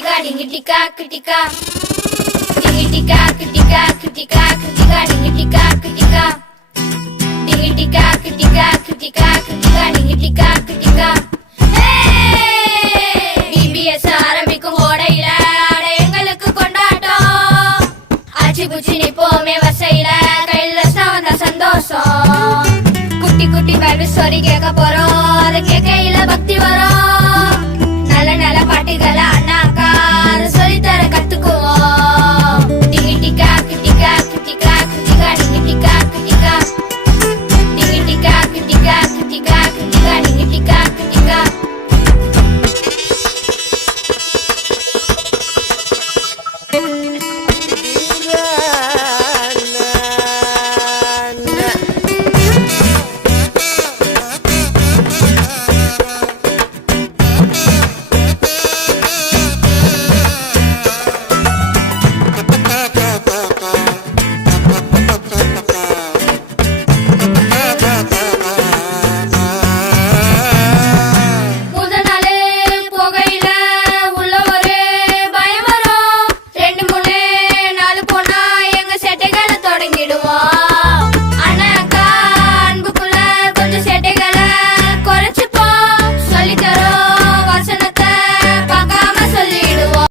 கிட்டிகா டிங்கிட்டிகா கிட்டிகா டிங்கிட்டிகா கிட்டிகா கிட்டிகா கிட்டிகா டிங்கிட்டிகா கிட்டிகா டிங்கிட்டிகா கிட்டிகா கிட்டிகா கிட்டிகா டிங்கிட்டிகா கிட்டிகா PBS ஆரம்பிக்கும் ஓடையில எங்களுக்கு கொண்டாட்டம் ஆச்சி புச்சி நிப்போமே வசையில கையில வந்தா சந்தோஷம் குட்டி குட்டி பைபிள் ஸ்டோரி கேட்க போறோம் அதை கேட்கையில பக்தி வரும் நல்ல நல்ல பாட்டுகளை